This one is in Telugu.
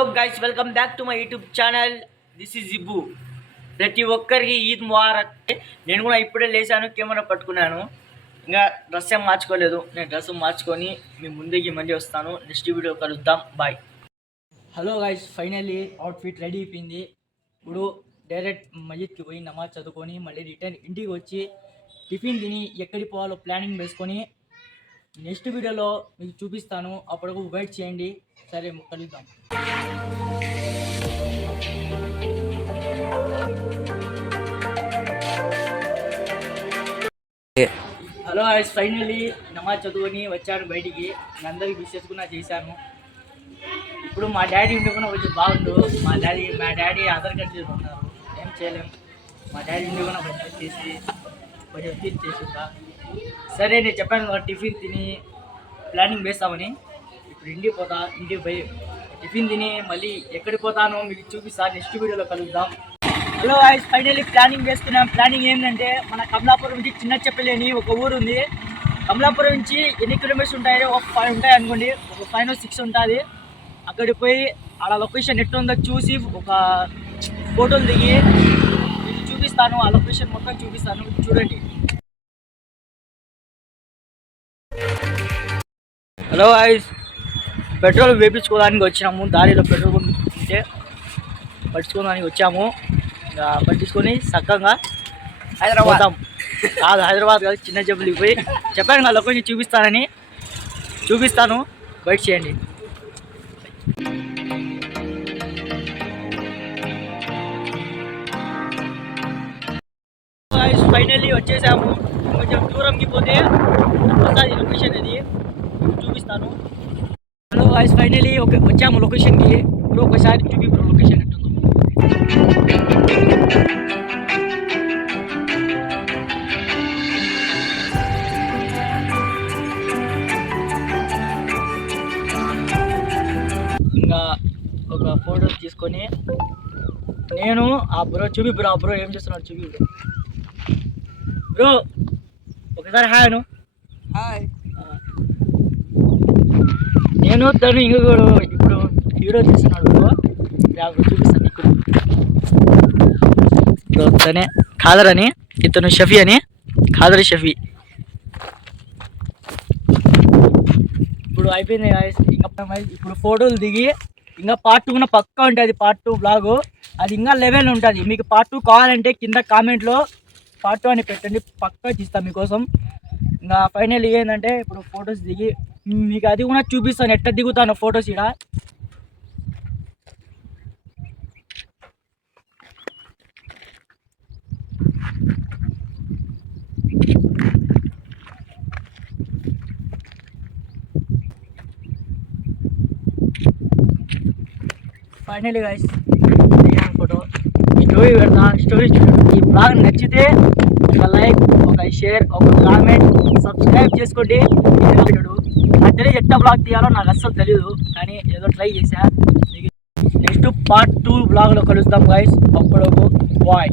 Hello guys, welcome back to my YouTube channel. This is Jibbu. ప్రతి ఒక్కరికి ఈద్ ముబారక్. నేను కూడా ఇప్పుడే లేచాను, కెమెరా పట్టుకున్నాను. ఇంకా డ్రెస్ ఏం మార్చుకోలేదు. నేను డ్రెస్ మార్చుకొని మీ ముందుకి మళ్ళీ వస్తాను. నెక్స్ట్ వీడియో కలుద్దాం. Bye. Hello guys, finally outfit ready అయిపోయింది. ఇప్పుడు డైరెక్ట్ మస్జిద్కి పోయి నమాజ్ చదువుకొని మళ్ళీ రిటర్న్ ఇంటికి వచ్చి టిఫిన్ తిని ఎక్కడికి పోవాలో ప్లానింగ్ వేసుకొని నెక్స్ట్ వీడియోలో మీకు చూపిస్తాను. అప్పటికు వెయిట్ చేయండి. సరే, కలుద్దాం. హలో గైస్, ఫైనల్లీ నమాజ్ చదువుకొని వచ్చాను బయటికి. అందరికి విషెస్ కూడా చేశాను. ఇప్పుడు మా డాడీ ఇంటి కూడా కొంచెం బాగుండు. మా డాడీ ఆధార్ కార్డు చేసుకున్నారు. ఏం చేయలేము. మా డాడీ ఇంటి కూడా కొంచెం చేసి కొంచెం టిఫిన్ చేసుకుంటా. సరే, నేను చెప్పాను టిఫిన్ తిని ప్లానింగ్ వేస్తామని. ఇప్పుడు ఇంటికి పోతా. ఇంటికి పోయి టిఫిన్ తిని మళ్ళీ ఎక్కడికి పోతానో మీకు చూపిస్తాను. నెక్స్ట్ వీడియోలో కలుద్దాం. హలో గైస్, ఫైనల్లీ ప్లానింగ్ వేస్తున్నాం. ప్లానింగ్ ఏంటంటే, మన కమలాపురం నుంచి చిన్న చెప్పలేని ఒక ఊరు ఉంది. కమలాపురం నుంచి ఎన్ని కిలోమీటర్స్ ఉంటాయి? ఒక 5 ఉంటాయి అనుకోండి. ఒక 5 or 6 ఉంటుంది. అక్కడికి పోయి ఆడ లొకేషన్ ఎట్లుందో చూసి ఒక ఫోటోలు దిగి మీకు చూపిస్తాను. ఆ లొకేషన్ మొత్తం చూపిస్తాను, చూడండి. హలో గైస్, పెట్రోల్ వేపించుకోవడానికి వచ్చినాము. దారిలో పెట్రోల్ ఉంటే పట్టించుకోవడానికి వచ్చాము. ఇంకా పట్టించుకొని చక్కగా హైదరాబాద్ కాదు, హైదరాబాద్ కాదు, చిన్న చెప్పులకి పోయి చెప్పాను కదా లొకేషన్ చూపిస్తాను. వెయిట్ చేయండి. ఫైనల్లీ వచ్చేసాము. కొంచెం దూరంకి పోతే వస్తుంది లొకేషన్, అది చూపిస్తాను. హలో గాయ్స్, ఫైనల్లీ వచ్చాము లొకేషన్కి. ఇప్పుడు ఒకసారి చూపి బ్రో లొకేషన్ ఎట్టుందో. ఇంకా ఒక ఫోటో తీసుకొని నేను ఆ బ్రో చూపి బ్రో, ఆ బ్రో ఏం చేస్తున్నాడు చూపి బ్రో. ఒకసారి హాయ్ అను. హాయ్. నేను తను ఇంకొకడు ఇప్పుడు వీడియో తీస్తున్నాడు బ్రో. చూపిస్తాను నీకు. తనే ఖాదర్ అని, ఇతను షఫీ అని, ఖాదర్ షఫీ. ఇప్పుడు అయిపోయింది. ఇంకా ఇప్పుడు ఫోటోలు దిగి ఇంకా పార్ట్ 2 పక్కా ఉంటుంది. పార్ట్ 2 బ్లాగు అది ఇంకా 11 ఉంటుంది. మీకు పార్ట్ 2 కావాలంటే కింద కామెంట్లో పార్ట్ 2 అని పెట్టండి, పక్కా తీస్తాను మీకోసం. ఇంకా ఫైనల్ ఏంటంటే, ఇప్పుడు ఫొటోస్ దిగి మీకు అది కూడా చూపిస్తాను ఎట్లా దిగుతాను ఫొటోస్. ఇక్కడ ఫైనల్లీ గైస్ ఫోటో స్టోరీ పెడతా. స్టోరీ చూడండి. ఈ బ్లాగ్ నచ్చితే ఒక లైక్, ఒక షేర్, ఒక కామెంట్, సబ్స్క్రైబ్ చేసుకోండి. నాకు తెలియదు ఎట్లా బ్లాగ్ తీయాలో, నాకు అస్సలు తెలియదు, కానీ ఏదో ట్రై చేశా. నెక్స్ట్ పార్ట్ 2 బ్లాగ్లో కలుస్తాం గైస్. అప్పుడు బాయ్.